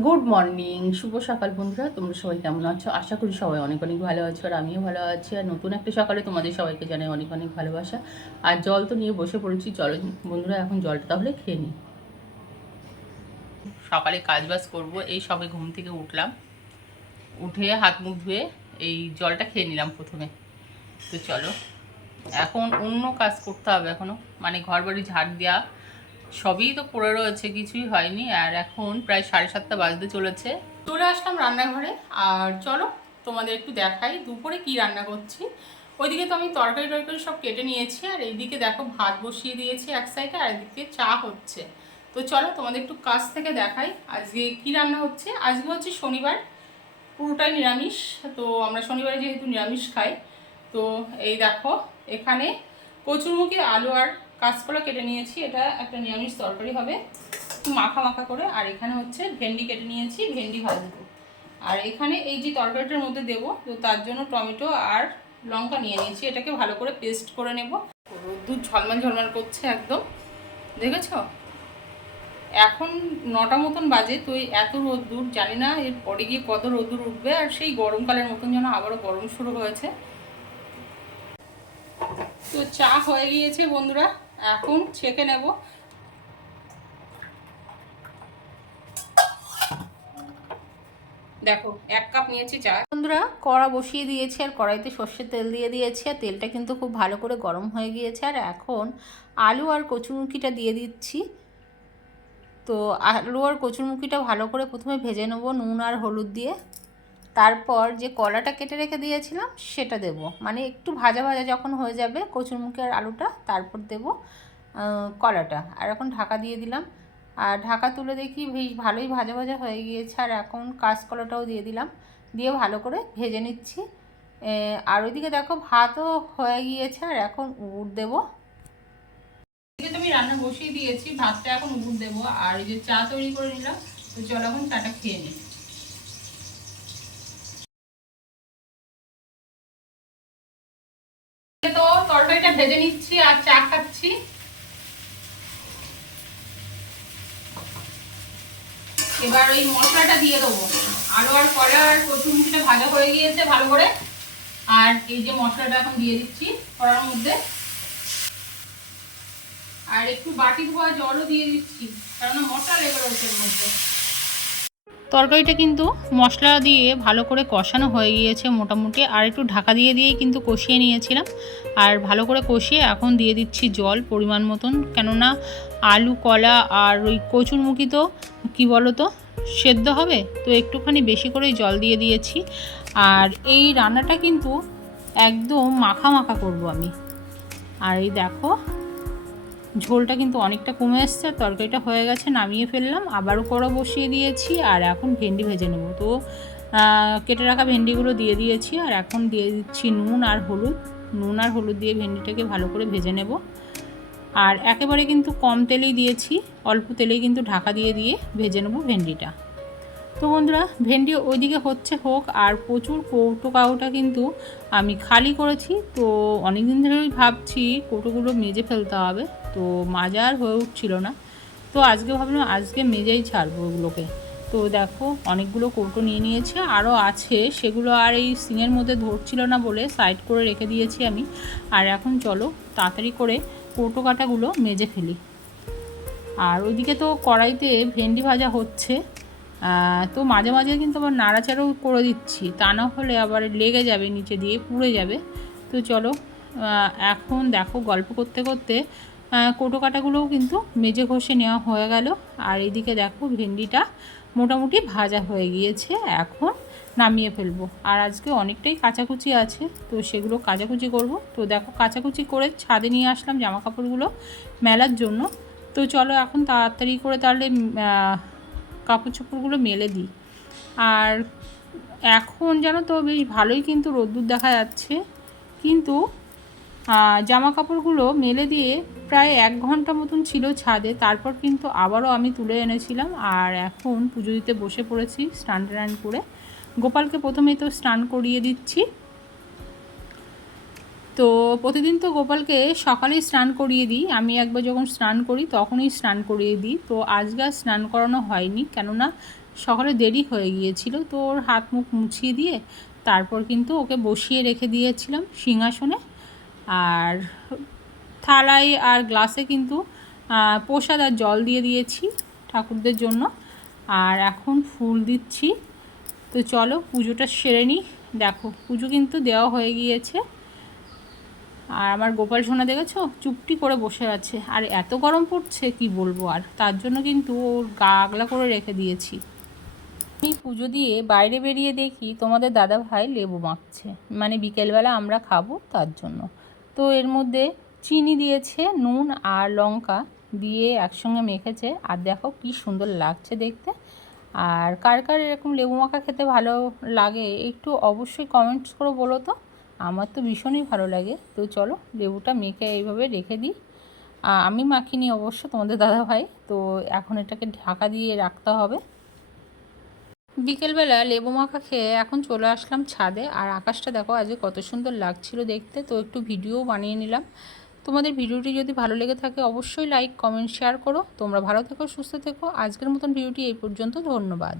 Good morning শুভ সকাল বন্ধুরা। তোমরা সবাই কেমন আছো? আশা করি সবাই অনেক অনেক ভালো আছো আর আমিও ভালো আছি। আর নতুন একটা সকালে তোমাদের সবাইকে জানাই অনেক অনেক ভালোবাসা। আর জল তো নিয়ে বসে পড়েছি। চলো বন্ধুরা, এখন জলটা তাহলে খেয়ে নিই। সকালে কাজ বাজ করব। এই সবে ঘুম থেকে উঠলাম। উঠে হাত মুখ ধুয়ে এই জলটা খেয়ে নিলাম প্রথমে। তো চলো। এখন অন্য কাজ করতে হবে এখনও। মানে ঘর বাড়ি ঝাড় দেওয়া সবই তো পড়ে রয়েছে, কিছুই হয়নি। আর এখন প্রায় সাড়ে সাতটা বাজতে চলেছে। চলে আসলাম রান্নাঘরে। আর চলো তোমাদের একটু দেখাই দুপুরে কি রান্না করছি। ওইদিকে তো আমি তরকারি টরকারি সব কেটে নিয়েছি, আর এইদিকে দেখো ভাত বসিয়ে দিয়েছি এক সাইডে আর এদিকে চা হচ্ছে। তো চলো তোমাদের একটু কাছ থেকে দেখাই আজকে কি রান্না হচ্ছে। আজকে হচ্ছে শনিবার, পুরোটাই নিরামিষ। তো আমরা শনিবারে যেহেতু নিরামিষ খাই, তো এই দেখো এখানে কচুরমুখী আলু আর কাঁচকলা কেটে নিয়েছি, এটা একটা নিরামিষ তরকারি হবে। মাখা মাখা করে, আর এখানে হচ্ছে ভেন্ডি কেটে নিয়েছি, ভেন্ডি ভাজবো। আর এখানে এই যে তরকারিটার মধ্যে দেবো, তো তার জন্য টমেটো আর লঙ্কা নিয়ে নিয়েছি, এটাকে ভালো করে পেস্ট করে নেব। রোদ্দুর ঝলমাল ঝলমাল করছে একদম, দেখেছ? এখন নটা মতন বাজে, তো এত রোদ্দুর, জানি না এর পরে গিয়ে কত রোদ্দুর উঠবে, আর সেই গরমকালের মতন যেন আবারও গরম শুরু হয়েছে। তো চা হয়ে গিয়েছে বন্ধুরা। এখন ছেঁকে নেব। দেখো, এক কাপ নিয়েছি চা। বন্ধুরা, কড়া বসিয়ে দিয়েছি আর কড়াইতে সর্ষের তেল দিয়ে দিয়েছি। আর তেলটা কিন্তু খুব ভালো করে গরম হয়ে গিয়েছে। আর এখন আলু আর কচুরমুখিটা দিয়ে দিচ্ছি। তো আলু আর কচুরমুখিটা ভালো করে প্রথমে ভেজে নেব নুন আর হলুদ দিয়ে। তারপর যে কলাটা কেটে রেখে দিয়েছিলাম, সেটা দেব। মানে একটু ভাজা ভাজা যখন হয়ে যাবে কচুরমুখী আর আলুটা, তারপর দেব কলাটা। আর এখন ঢাকা দিয়ে দিলাম। আর ঢাকা তুলে দেখি বেশ ভালোই ভাজা ভাজা হয়ে গিয়েছে। আর এখন কাঁচকলাটাও দিয়ে দিলাম। দিয়ে ভালো করে ভেজে নিচ্ছি। আর ওইদিকে দেখো ভাতও হয়ে গিয়েছে। আর এখন উড় দেবো। তো আমি রান্না বসিয়ে দিয়েছি। ভাতটা এখন উড় দেবো। আর এই যে চা তৈরি করে নিলাম, তো চলো এখন চাটা খেয়ে নিই। তো তরকারিটা ভেজে নিচ্ছি আর চা খাচ্ছি। এবার ওই মশলাটা দিয়ে দেবো। আলু আর কলা আর কচুরমুখিটা ভাজা হয়ে গিয়েছে ভালো করে। আর এই যে মশলাটা এখন দিয়ে দিচ্ছি কড়ার মধ্যে। আর একটু বাটি ধোয়া জলও দিয়ে দিচ্ছি কারণ মশলা লেগে রয়েছে এর মধ্যে। তরকারিটা কিন্তু মশলা দিয়ে ভালো করে কষানো হয়ে গিয়েছে মোটামুটি, আর একটু ঢাকা দিয়ে দিয়েই কিন্তু কষিয়ে নিয়েছিলাম। আর ভালো করে কষিয়ে এখন দিয়ে দিচ্ছি জল পরিমাণ মতন, কেননা আলু, কলা আর ওই কচুরমুখী তো, কী বলো তো সেদ্ধ হবে, তো একটুখানি বেশি করে জল দিয়ে দিয়েছি। আর এই রান্নাটা কিন্তু একদম মাখা মাখা করব আমি। আর এই দেখো ঝোলটা কিন্তু অনেকটা কমে এসছে, তরকারিটা হয়ে গেছে, নামিয়ে ফেললাম, আবারও কড়া বসিয়ে দিয়েছি, আর এখন ভেন্ডি ভেজে নেব। তো কেটে রাখা ভেন্ডিগুলো দিয়ে দিয়েছি, আর এখন দিয়ে দিচ্ছি নুন আর হলুদ। নুন আর হলুদ দিয়ে ভেন্ডিটাকে ভালো করে ভেজে নেব। আর একেবারে কিন্তু কম তেলেই দিয়েছি, অল্প তেলেই কিন্তু ঢাকা দিয়ে দিয়ে ভেজে নেব ভেন্ডিটা। তো বন্ধুরা, ভেন্ডি ওইদিকে হচ্ছে হোক, আর প্রচুর কৌটো কাউটা কিন্তু আমি খালি করেছি, তো অনেক দিন ধরেই ভাবছি কৌটোগুলো মেজে ফেলতে হবে। তো মাজা আর হয়ে উঠছিল না। তো আজকে ভাবলাম, আজকে মেজেই ছাড়বো ওগুলোকে। তো দেখো, অনেকগুলো কৌটো নিয়ে নিয়েছে আরও আছে। সেগুলো আর এই সিংয়ের মধ্যে ধরছিল না বলে সাইড করে রেখে দিয়েছি আমি। আর এখন চলো, তাড়াতাড়ি করে কৌটো কাটাগুলো মেজে ফেলি। আর ওইদিকে তো কড়াইতে ভেন্ডি ভাজা হচ্ছে। তো মাঝে মাঝে কিন্তু আবার নাড়াচাড়াও করে দিচ্ছি। তা না হলে আবার লেগে যাবে, নিচে দিয়ে পুড়ে যাবে। তো চলো এখন দেখো গল্প করতে করতে কোটো কাটাগুলোও কিন্তু মেজে ঘষে নেওয়া হয়ে গেল। আর এদিকে দেখো ভেন্ডিটা মোটামুটি ভাজা হয়ে গিয়েছে। এখন নামিয়ে ফেলব। আর আজকে অনেকটাই কাচাকুচি আছে, তো সেগুলো কাচাকুচি করব। তো দেখো কাচাকুচি করে ছাদে নিয়ে আসলাম জামা কাপড়গুলো মেলার জন্য। তো চলো এখন তাড়াতাড়ি করে তাহলে কাপড় চোপড়গুলো মেলে দিই। আর এখন জানো তো বেশ ভালোই কিন্তু রোদ্দুর দেখা যাচ্ছে। কিন্তু জামা কাপড়গুলো মেলে দিয়ে প্রায় এক ঘণ্টা মতন ছিল ছাদে। তারপর কিন্তু আবারও আমি তুলে এনেছিলাম আর এখন পুজো দিতে বসে পড়েছি স্নান টান করে। গোপালকে প্রথমেই তো স্নান করিয়ে দিচ্ছি। তো প্রতিদিন তো গোপালকে সকালেই স্নান করিয়ে দিই। আমি একবার যখন স্নান করি তখনই স্নান করিয়ে দিই। তো আজকে আর স্নান করানো হয়নি কেননা সকালে দেরি হয়ে গিয়েছিল। তো ওর হাত মুখ মুছিয়ে দিয়ে তারপর কিন্তু ওকে বসিয়ে রেখে দিয়েছিলাম সিংহাসনে। আর থালায় আর গ্লাসে কিন্তু প্রসাদ আর জল দিয়ে দিয়েছি ঠাকুরদের জন্য। আর এখন ফুল দিচ্ছি। তো চলো পুজোটা সেরে নিই। দেখো, পুজো কিন্তু দেওয়া হয়ে গিয়েছে। আর আমার গোপাল সোনা দেখেছ? চুপটি করে বসে আছে। আর এত গরম পড়ছে, কি বলব আর? তার জন্য কিন্তু ওর গা আগলা করে রেখে দিয়েছি। আমি পুজো দিয়ে বাইরে বেরিয়ে দেখি তোমাদের দাদা ভাই লেবু মাখছে। মানে বিকেলবেলা আমরা খাব তার জন্য। তো এর মধ্যে চিনি দিয়েছে, নুন আর লঙ্কা দিয়ে একসঙ্গে মেখেছে। আর দেখো কি সুন্দর লাগছে দেখতে। আর কার কার এরকম লেবু মাখা খেতে ভালো লাগে একটু অবশ্যই কমেন্টস করে বলো তো। আমার তো ভীষণই ভালো লাগে। তো চলো লেবুটা মেখে এইভাবে রেখে দিই। আমি মাখিনি অবশ্য তোমাদের দাদা ভাই তো এখন এটাকে ঢাকা দিয়ে রাখতে হবে। বিকেলবেলা লেবু মাখা খেয়ে এখন চলে আসলাম ছাদে। আর আকাশটা দেখো, আজকে কত সুন্দর লাগছিল দেখতে। তো একটু ভিডিও বানিয়ে নিলাম। তোমাদের ভিডিওটি যদি ভালো লেগে থাকে, অবশ্যই লাইক কমেন্ট শেয়ার করো। তোমরা ভালো থেকো, সুস্থ থেকো। আজকের মতন ভিডিওটি এই পর্যন্ত। ধন্যবাদ।